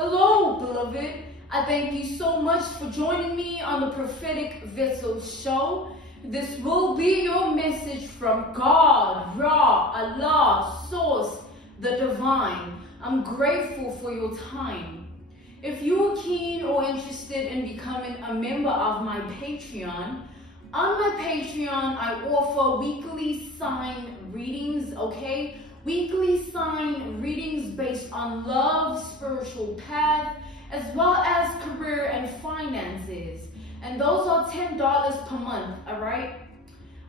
Hello, beloved. I thank you so much for joining me on the Prophetic Vessel Show. This will be your message from God, Ra, Allah, Source, the Divine. I'm grateful for your time. If you are keen or interested in becoming a member of my Patreon, on my Patreon, I offer weekly sign readings, okay? Weekly sign readings based on love, spiritual path, as well as career and finances. And those are $10 per month, all right?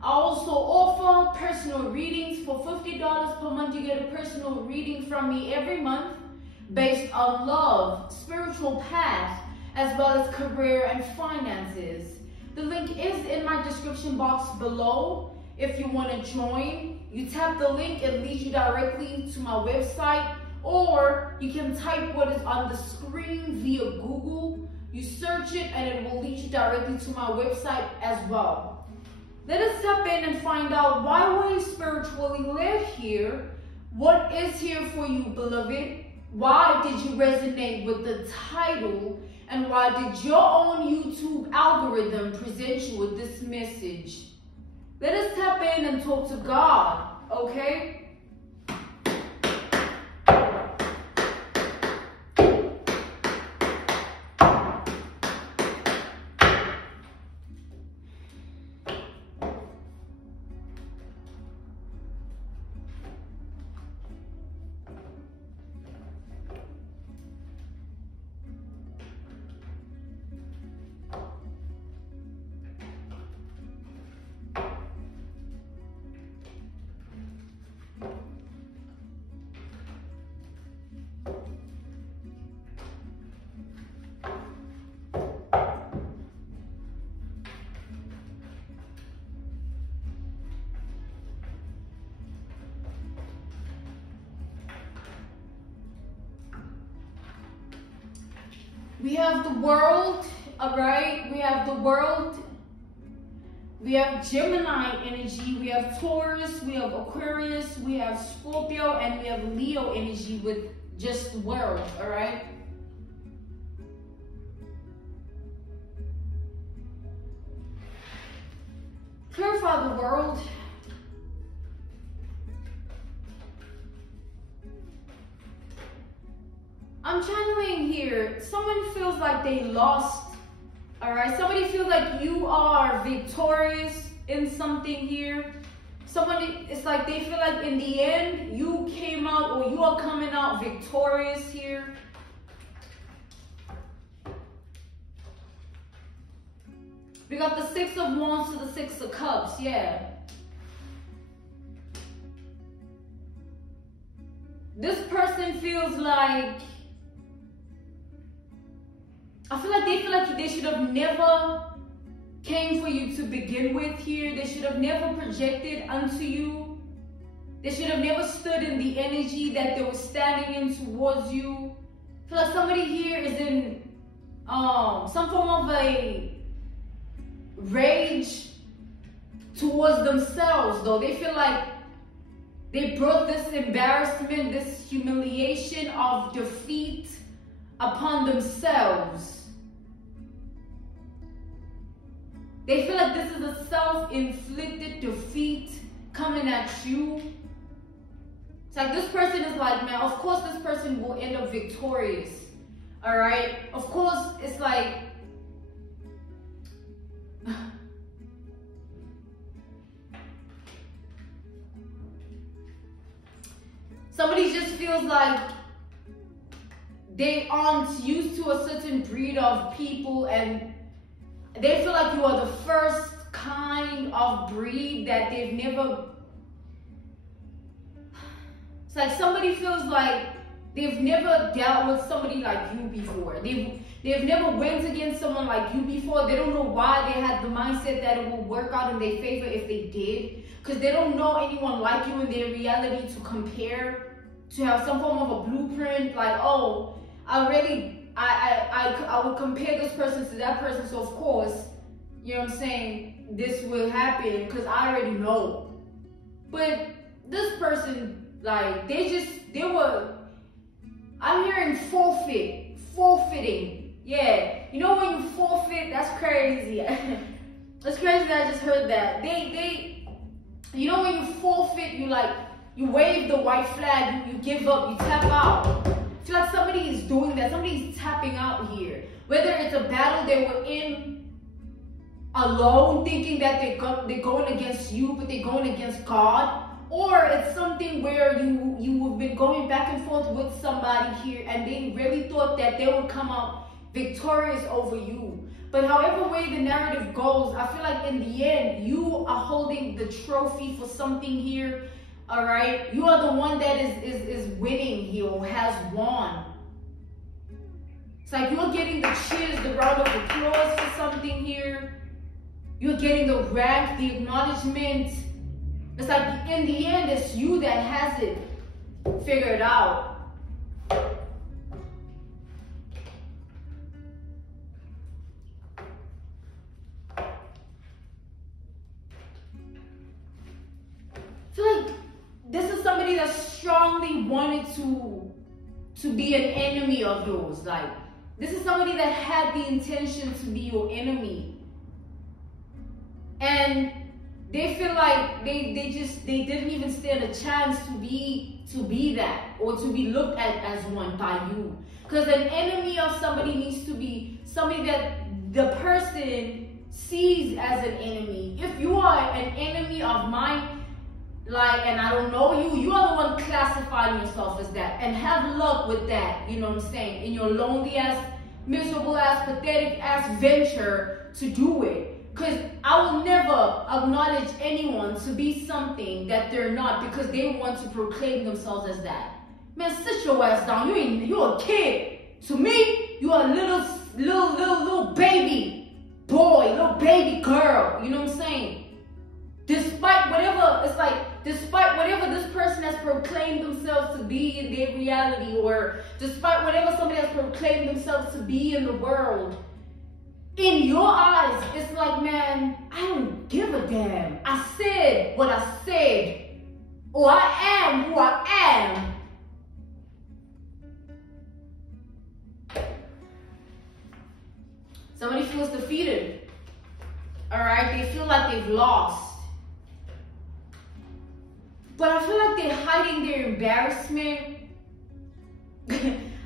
I also offer personal readings for $50 per month. You get a personal reading from me every month based on love, spiritual path, as well as career and finances. The link is in my description box below. If you want to join, you tap the link, it leads you directly to my website, or you can type what is on the screen via Google. You search it and it will lead you directly to my website as well. Let us step in and find out why we spiritually live here. What is here for you, beloved? Why did you resonate with the title? And why did your own YouTube algorithm present you with this message? Let us tap in and talk to God, okay? We have the world, all right? We have the world. We have Gemini energy. We have Taurus. We have Aquarius. We have Scorpio. And we have Leo energy with just the world, all right? Clarify the world. I'm channeling here. Someone feels like they lost, all right? Somebody feels like you are victorious in something here. Somebody, it's like they feel like in the end, you came out or you are coming out victorious here. We got the Six of Wands to the Six of Cups, yeah. This person feels like, I feel like they feel like they should have never came for you to begin with here. They should have never projected onto you. They should have never stood in the energy that they were standing in towards you. I feel like somebody here is in some form of a rage towards themselves, though. They feel like they brought this embarrassment, this humiliation of defeat upon themselves. They feel like this is a self-inflicted defeat coming at you. It's like this person is like, man, of course this person will end up victorious. All right? Of course, it's like, somebody just feels like they aren't used to a certain breed of people, and they feel like you are the first kind of breed that they've never... It's like somebody feels like they've never dealt with somebody like you before. They've never went against someone like you before. They don't know why they had the mindset that it will work out in their favor if they did. Because they don't know anyone like you in their reality to compare, to have some form of a blueprint. Like, oh, I would compare this person to that person, so of course, you know what I'm saying, this will happen because I already know. But this person, like, they were, I'm hearing forfeit that. You know when you forfeit, you wave the white flag, you give up, you tap out. I feel like somebody is doing that. Somebody's tapping out here. Whether it's a battle they were in alone, thinking that they're going against you, but they're going against God. Or it's something where you have been going back and forth with somebody here and they really thought that they would come out victorious over you. But however way the narrative goes, I feel like in the end, you are holding the trophy for something here, all right? You are the one that is winning here or has won. It's like you're getting the cheers, the round of applause for something here. You're getting the rank, the acknowledgement. It's like in the end, it's you that has it figured out. I feel like this is somebody that strongly wanted to be an enemy of yours. Like, this is somebody that had the intention to be your enemy. And they feel like they didn't even stand a chance to be that or to be looked at as one by you. Because an enemy of somebody needs to be somebody that the person sees as an enemy. If you are an enemy of mine, like, and I don't know you, you are the one classifying yourself as that. And have luck with that, you know what I'm saying? In your lonely ass, miserable ass, pathetic ass venture to do it. Because I will never acknowledge anyone to be something that they're not because they want to proclaim themselves as that. Man, sit your ass down. You're a kid. To me, you are a little baby boy, little baby girl. You know what I'm saying? Despite whatever, it's like, despite whatever this person has proclaimed themselves to be in their reality, or despite whatever somebody has proclaimed themselves to be in the world, in your eyes, it's like, man, I don't give a damn. I said what I said, or I am who I am. Somebody feels defeated, all right? They feel like they've lost. But I feel like they're hiding their embarrassment.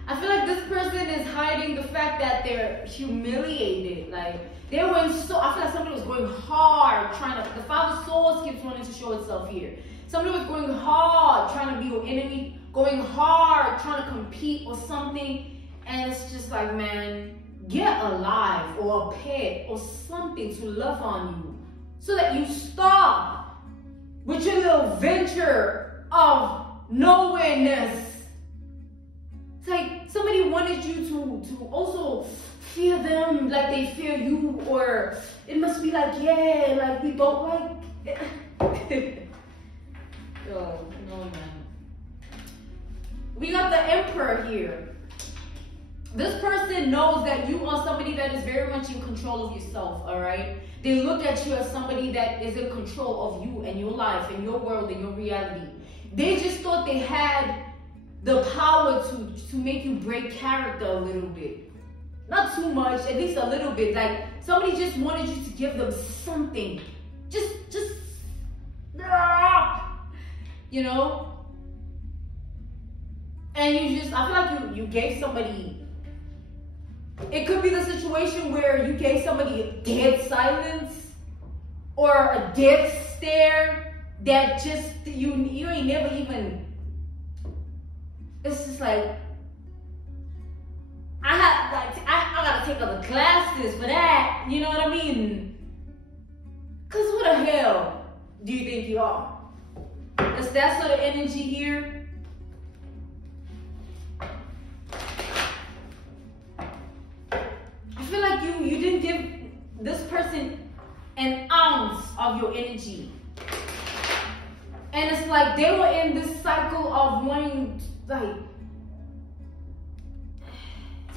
I feel like this person is hiding the fact that they're humiliated. Like, they went so, I feel like somebody was going hard trying to, the Five of Swords keeps wanting to show itself here. Somebody was going hard trying to be your enemy, going hard trying to compete or something. And it's just like, man, get alive, or a pet or something to love on you so that you stop with your little venture of nowhereness. It's like somebody wanted you to also fear them like they fear you, or it must be like, yeah, like we both like. Yo, no, man. We got the Emperor here. This person knows that you are somebody that is very much in control of yourself, all right? They look at you as somebody that is in control of you and your life and your world and your reality. They just thought they had the power to make you break character a little bit. Not too much, at least a little bit. Like, somebody just wanted you to give them something. Just, you know? And you just, I feel like you gave somebody, it could be the situation where you gave somebody a dead silence or a dead stare that just, you ain't never even, it's just like, I gotta take other classes for that, you know what I mean? Cause who the hell do you think you are? It's that sort of energy here. I feel like you didn't give this person an ounce of your energy. And it's like they were in this cycle of wanting, like,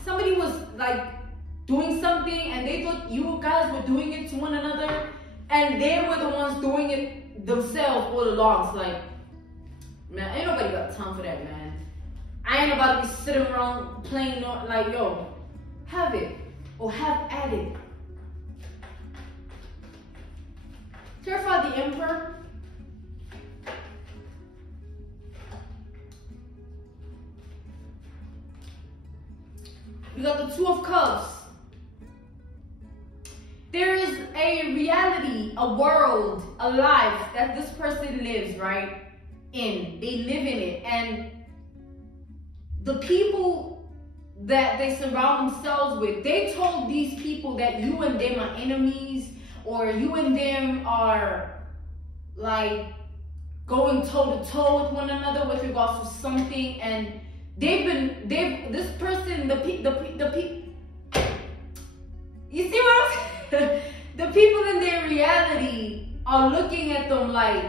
somebody was like doing something and they thought you guys were doing it to one another, and they were the ones doing it themselves all along. It's like, man, ain't nobody got time for that, man. I ain't about to be sitting around playing, like, yo, have it or have at it. Clarify the Emperor. We got the Two of Cups. There is a reality, a world, a life that this person lives, right? They live in it. And the people that they surround themselves with, they told these people that you and them are enemies, or you and them are like going toe to toe with one another with regards to something. And this person, you see what I'm saying? The people in their reality are looking at them like,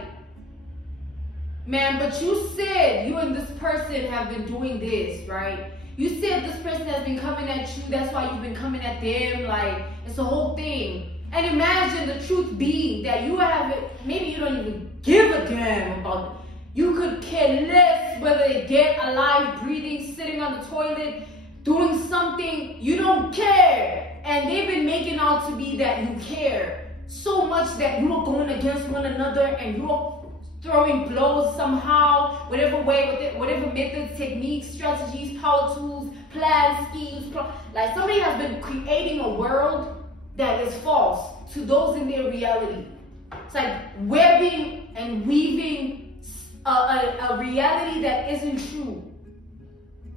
man, but you said you and this person have been doing this, right? You said this person has been coming at you, that's why you've been coming at them, like, it's the whole thing. And imagine the truth being that you have it, maybe you don't even give a damn about it. You could care less whether they get alive, breathing, sitting on the toilet, doing something, you don't care. And they've been making out to be that you care so much that you are going against one another and you're throwing blows somehow, whatever way, with it, whatever methods, techniques, strategies, power tools, plans, schemes. Like somebody has been creating a world that is false to those in their reality. It's like webbing and weaving a reality that isn't true.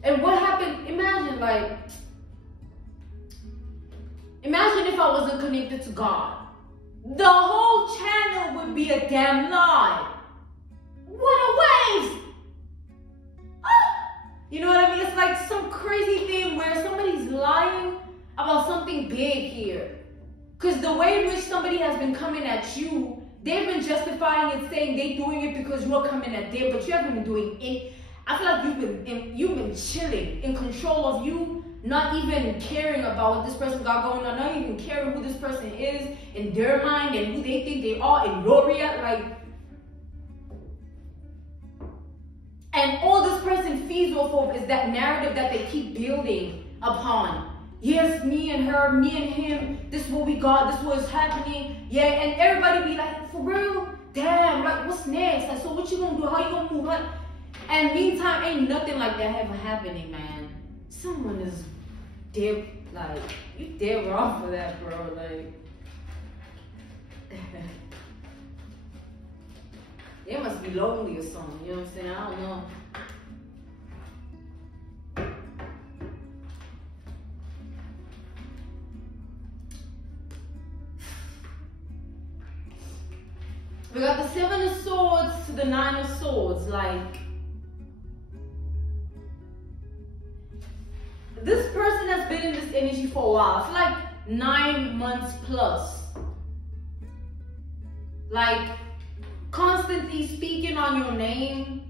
And what happened? Imagine if I wasn't connected to God. The whole channel would be a damn lie. What a waste! You know what I mean? It's like some crazy thing where somebody's lying about something big here. Because the way in which somebody has been coming at you, they've been justifying it, saying they're doing it because you're coming at them, but you haven't been doing any. I feel like you've been chilling, in control of you, not even caring about what this person got going on, not even caring who this person is in their mind and who they think they are in your reality. Like, and all this person feeds off of is that narrative that they keep building upon. Yes, me and her, me and him, this is what we got, this is what's happening. Yeah, and everybody be like, for real? Damn, like, what's next? Like, so what you gonna do? How you gonna move? And meantime, ain't nothing like that ever happening, man. Someone is dead, like, you dead wrong for that, bro. Like, they must be lonely or something, you know what I'm saying? I don't know. We got the Seven of Swords to the Nine of Swords. Like, this person has been in this energy for a while. It's like 9 months plus. Like, constantly speaking on your name.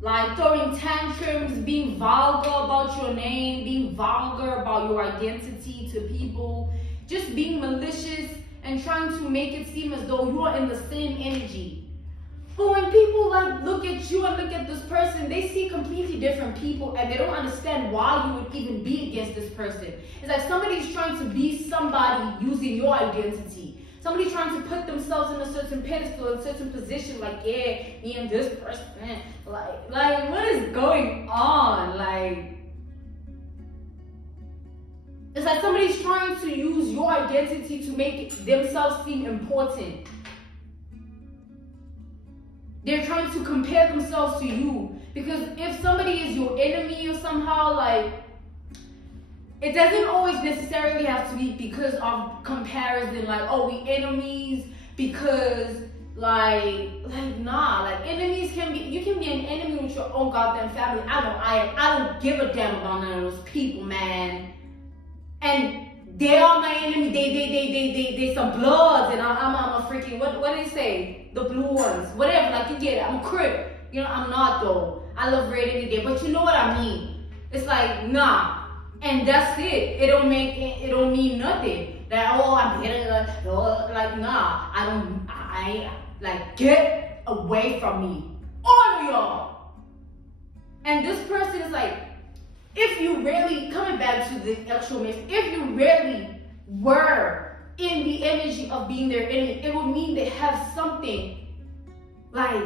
Like, throwing tantrums, being vulgar about your name, being vulgar about your identity to people. Just being malicious and trying to make it seem as though you are in the same energy. But when people like look at you and look at this person, they see completely different people and they don't understand why you would even be against this person. It's like somebody's trying to be somebody using your identity. Somebody's trying to put themselves in a certain pedestal, in a certain position, like, yeah, me and this person, like what is going on? Like, it's like somebody's trying to use your identity to make themselves seem important. They're trying to compare themselves to you. Because if somebody is your enemy or somehow, like, it doesn't always necessarily have to be because of comparison, like, oh, we enemies because, like, nah, like, enemies can be, you can be an enemy with your own goddamn family. I don't give a damn about none of those people, man. And they are my enemy. They some bloods, and I'm a freaking, what do they say? The blue ones, whatever. Like, you get it. I'm a crip. You know, I'm not though. I love red any day, but you know what I mean. It's like, nah, and that's it. It don't mean nothing. That, oh, I'm better. Like, nah, I like, get away from me, all of y'all. And this person is like, if you really, coming back to the actual message, if you really were in the energy of being their enemy. It would mean they have something like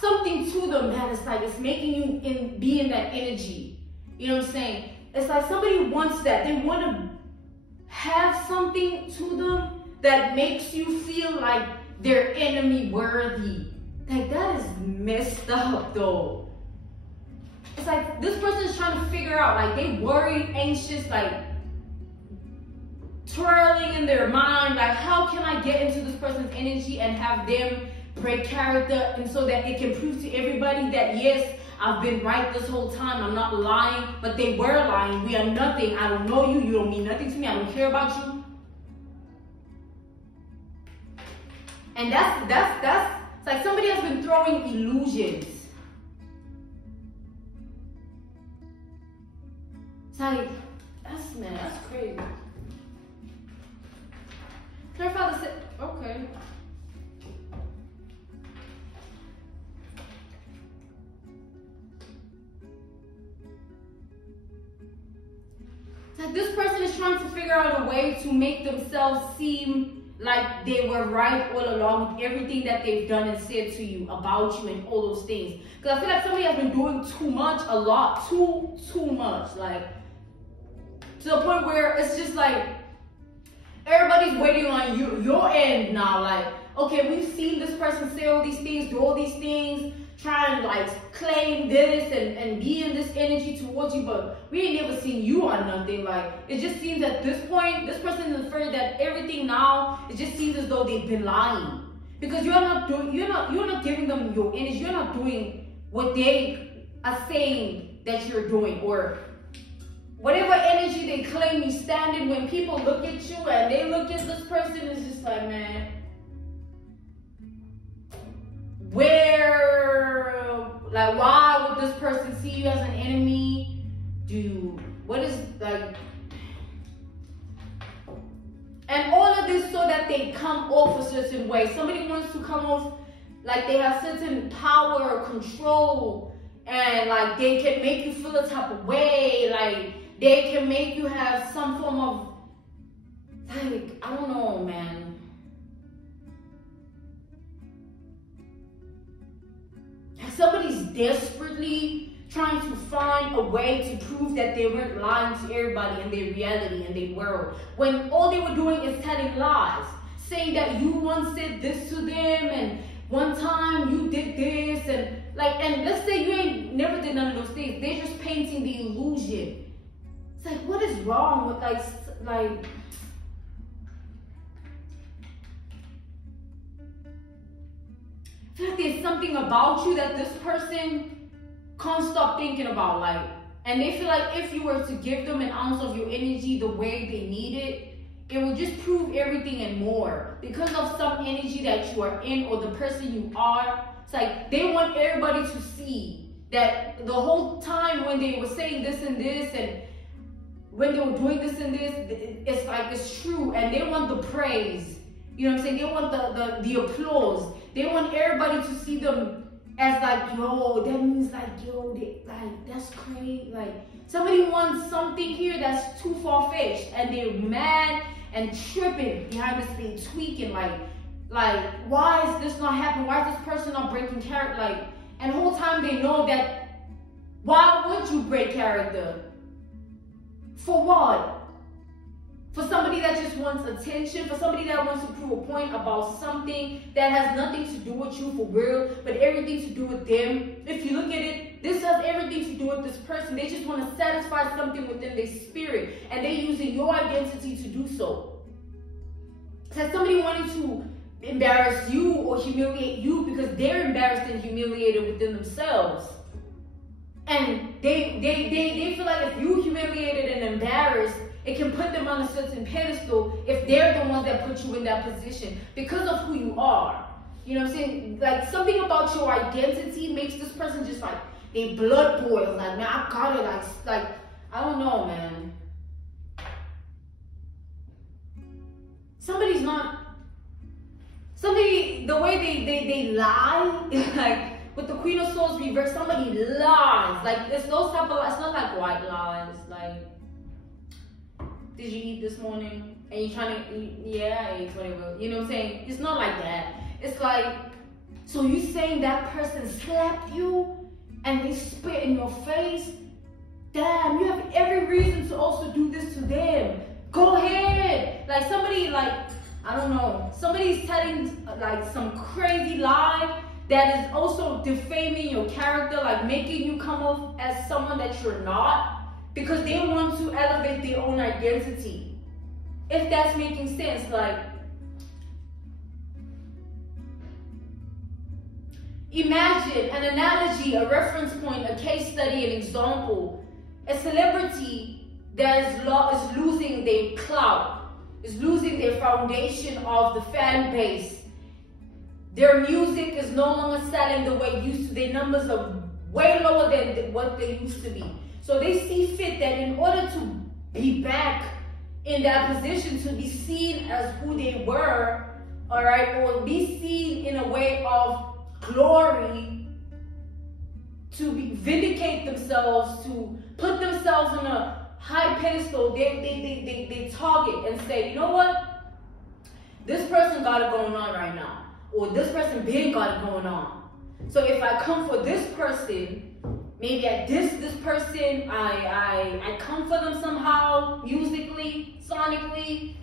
something to them that is like, it's making you be in that energy. You know what I'm saying? It's like somebody wants that. They want to have something to them that makes you feel like they're enemy worthy. Like, that is messed up though. It's like this person is trying to figure out, like, they worried, anxious, like twirling in their mind, like, how can I get into this person's energy and have them break character, and so that it can prove to everybody that yes, I've been right this whole time, I'm not lying, but they were lying. We are nothing. I don't know you, you don't mean nothing to me, I don't care about you. And that's it's like somebody has been throwing illusions. It's like, that's crazy. Clarifier said, okay. Like, this person is trying to figure out a way to make themselves seem like they were right all along with everything that they've done and said to you, about you, and all those things. Because I feel like somebody has been doing too much, a lot, too much, like, to the point where it's just like, everybody's waiting on your end now. Like, okay, we've seen this person say all these things, do all these things, try and like claim this and be in this energy towards you, but we ain't never seen you on nothing. Like, it just seems at this point, this person is afraid that everything now, it just seems as though they've been lying. Because you're not giving them your energy, you're not doing what they are saying that you're doing, or whatever energy they claim you stand in. When people look at you and they look at this person, it's just like, man, like, why would this person see you as an enemy? What is, like, and all of this so that they come off a certain way. Somebody wants to come off like they have certain power or control, and like they can make you feel a type of way, like they can make you have some form of, like, I don't know, man. Somebody's desperately trying to find a way to prove that they weren't lying to everybody in their reality and their world, when all they were doing is telling lies, saying that you once said this to them, and one time you did this, and like, and let's say you ain't never did none of those things. They're just painting the illusion. It's like, what is wrong with like I feel like there's something about you that this person can't stop thinking about, like, and they feel like if you were to give them an ounce of your energy the way they need it, it will just prove everything and more. Because of some energy that you are in, or the person you are, it's like they want everybody to see that the whole time when they were saying this and this, and when they were doing this and this, it's like it's true, and they want the praise. You know what I'm saying? They want the applause. They want everybody to see them as like, yo, that means like, yo, that's crazy. Like, somebody wants something here that's too far-fetched, and they're mad and tripping behind this thing, tweaking, like, why is this not happening? Why is this person not breaking character? Like, and the whole time they know that, why would you break character? For what? For somebody that just wants attention, for somebody that wants to prove a point about something that has nothing to do with you for real, but everything to do with them. If you look at it, this has everything to do with this person. They just want to satisfy something within their spirit, and they're using your identity to do so. It's like somebody wanting to embarrass you or humiliate you because they're embarrassed and humiliated within themselves. And they feel like if you humiliated and embarrassed, it can put them on a certain pedestal if they're the ones that put you in that position because of who you are. You know what I'm saying? Like, something about your identity makes this person just like, they blood boils. Like, man, I gotta like, I don't know, man. The way they lie is like, with the Queen of Swords reverse, somebody lies. Like, it's those type of lies. It's not like white lies. Like, did you eat this morning? And you're trying to eat, yeah, I ate, whatever. You know what I'm saying? It's not like that. It's like, so you saying that person slapped you and they spit in your face? Damn, you have every reason to also do this to them. Go ahead. Like somebody, like, I don't know, somebody's telling like some crazy lie that is also defaming your character, like making you come off as someone that you're not, because they want to elevate their own identity. If that's making sense, like, imagine an analogy, a reference point, a case study, an example. A celebrity that is losing their clout, is losing their foundation of the fan base. Their music is no longer selling the way it used to. Their numbers are way lower than what they used to be. So they see fit that in order to be back in that position, to be seen as who they were, all right, or be seen in a way of glory, to vindicate themselves, to put themselves on a high pedestal, they target and say, you know what? This person got it going on right now. Or this person been got it going on. So if I come for this person, maybe I diss this person, I come for them somehow, musically, sonically,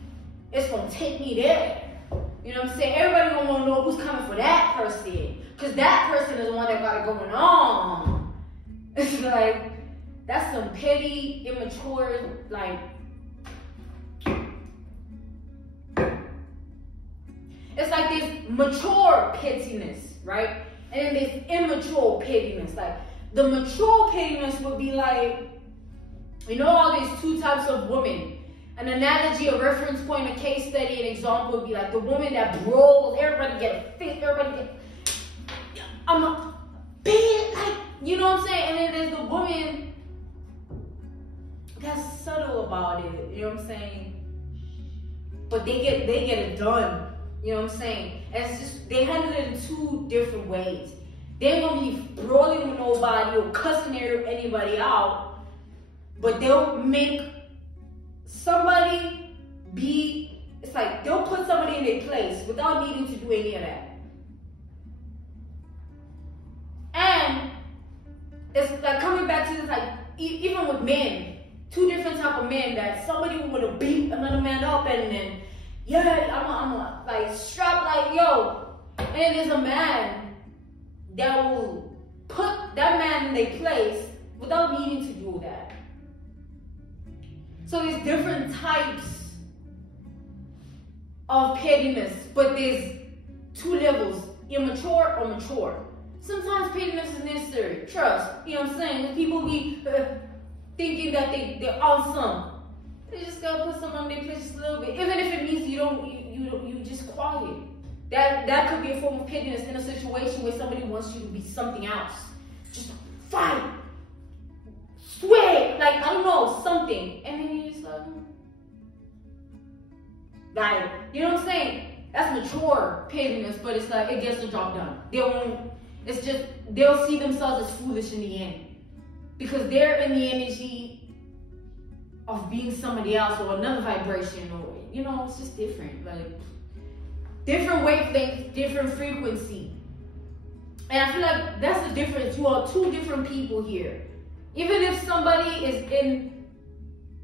it's gonna take me there. You know what I'm saying? Everybody gonna wanna know who's coming for that person. Because that person is the one that got it going on. It's like, that's some petty, immature, like, it's like this mature pettiness, right? And then this immature pettiness. Like, the mature pettiness would be like, you know, all these two types of women. An analogy, a reference point, a case study, an example would be like the woman that brawls, everybody get a fit, everybody get, I'm a bitch, like, you know what I'm saying? And then there's the woman that's subtle about it, you know what I'm saying? But they get it done. You know what I'm saying? And it's just, they handle it in two different ways. They ain't gonna be brawling with nobody or cussing anybody out, but they'll make somebody be, it's like they'll put somebody in their place without needing to do any of that. And it's like coming back to this, like, even with men, two different type of men, that somebody would have beat another man up and then, yeah, I'm a like strap like yo. And then there's a man that will put that man in their place without needing to do that. So there's different types of pettiness, but there's two levels, immature or mature. Sometimes pettiness is necessary, trust, you know what I'm saying? When people be thinking that they're awesome, they just gotta put someone on their place just a little bit. Even if it means you just quiet. That could be a form of pettiness in a situation where somebody wants you to be something else. Just fight, swear, like, I don't know, something. And then you just like, you know what I'm saying? That's mature pettiness, but it's like, it gets the job done. It's just, they'll see themselves as foolish in the end. Because they're in the energy of being somebody else or another vibration, or, you know, it's just different. Like, different wavelengths, different frequency. And I feel like that's the difference. You are two different people here. Even if somebody is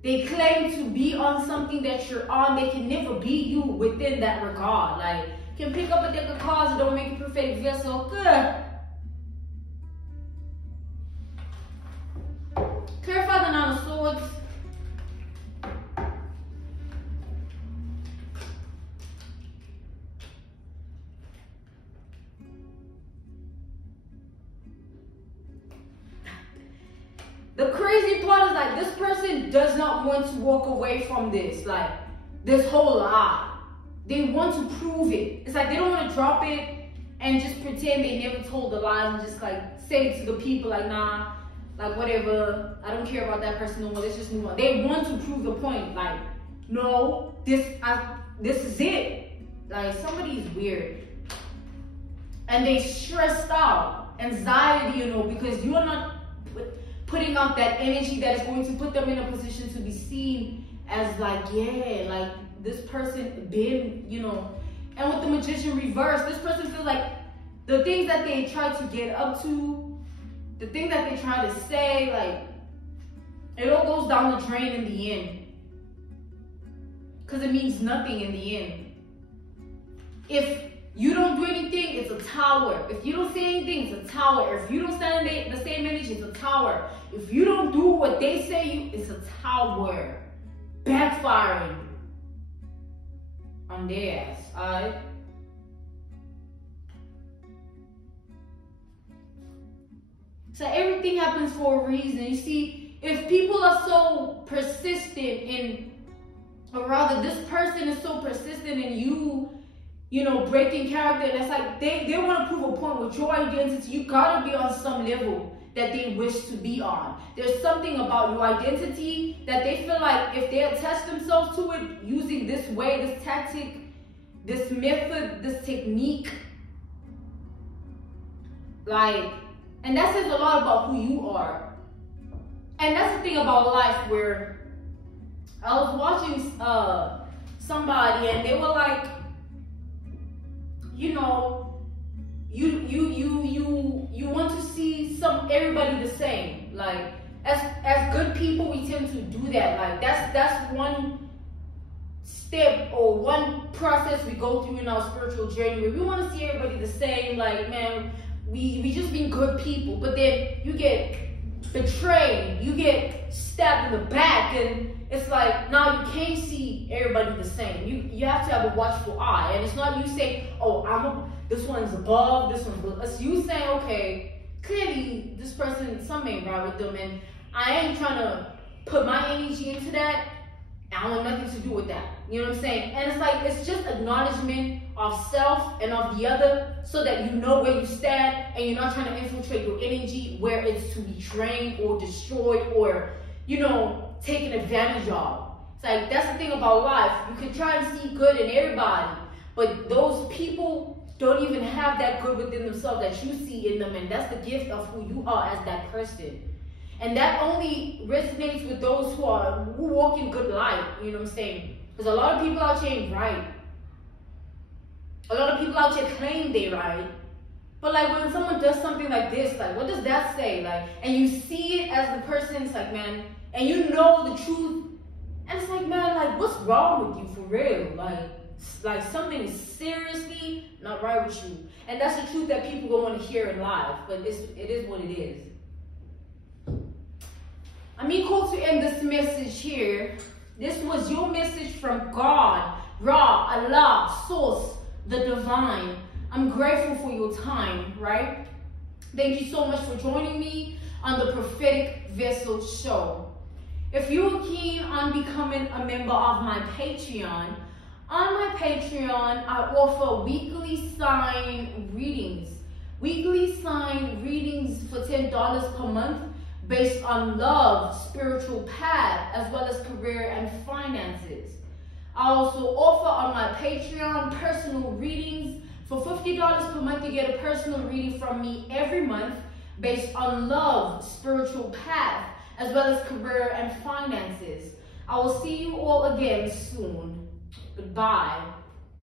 they claim to be on something that you're on, they can never be you within that regard. Like, you can pick up a deck of cards and don't make a prophetic vessel. Good. Clarify the Nine of Swords. The crazy part is, like, this person does not want to walk away from this, like, this whole lie. They want to prove it. It's like they don't want to drop it and just pretend they never told the lie and just, like, say it to the people, like, nah, like, whatever, I don't care about that person no more, let's just move on. They want to prove the point, like, no, this is it. Like, somebody's weird. And they stressed out, anxiety, you know, because you're not putting out that energy that is going to put them in a position to be seen as like, yeah, like this person been, you know. And with the Magician reverse, this person feels like the things that they try to get up to, the things that they try to say, like, it all goes down the drain in the end. Because it means nothing in the end. If you don't do anything, it's a tower. If you don't say anything, it's a tower. If you don't stand in the same energy, it's a tower. If you don't do what they say, it's a tower. Backfiring on their ass, alright? So everything happens for a reason. You see, if people are so persistent in, or rather this person is so persistent in you know, breaking character, and it's like they want to prove a point with your identity. You gotta be on some level that they wish to be on. There's something about your identity that they feel like if they attach themselves to it using this way, this tactic, this method, this technique, like, and that says a lot about who you are. And that's the thing about life, where I was watching somebody and they were like, you know, you want to see everybody the same. Like, as good people, we tend to do that. Like, that's one step or one process we go through in our spiritual journey, where we want to see everybody the same. Like, man, we just being good people, but then you get betrayed, you get stabbed in the back, and it's like, now you can't see everybody the same. You have to have a watchful eye. And it's not you saying, oh, this one's above, this one's below. It's you saying, okay, clearly this person, something ain't right with them, and I ain't trying to put my energy into that. I want nothing to do with that. You know what I'm saying? And it's like, it's just acknowledgement of self and of the other, so that you know where you stand, and you're not trying to infiltrate your energy where it's to be drained or destroyed or, you know, taken advantage of. It's like, that's the thing about life. You can try and see good in everybody, but those people don't even have that good within themselves that you see in them, and that's the gift of who you are as that person. And that only resonates with those who walk in good light, you know what I'm saying? Because a lot of people out here ain't right. A lot of people out here claim they right. But like, when someone does something like this, like, what does that say? Like, and you see it as the person, it's like, man, and you know the truth, and it's like, man, like, what's wrong with you for real? Like something is seriously not right with you. And that's the truth that people don't want to hear in life, but it is what it is. I'm equal to end this message here. This was your message from God, Ra, Allah, Source, the Divine. I'm grateful for your time, right? Thank you so much for joining me on the Prophetic Vessel Show. If you're keen on becoming a member of my Patreon, on my Patreon, I offer weekly sign readings. Weekly sign readings for $10 per month, based on love, spiritual path, as well as career and finances. I also offer on my Patreon personal readings. For $50 per month, you get a personal reading from me every month based on love, spiritual path, as well as career and finances. I will see you all again soon. Goodbye.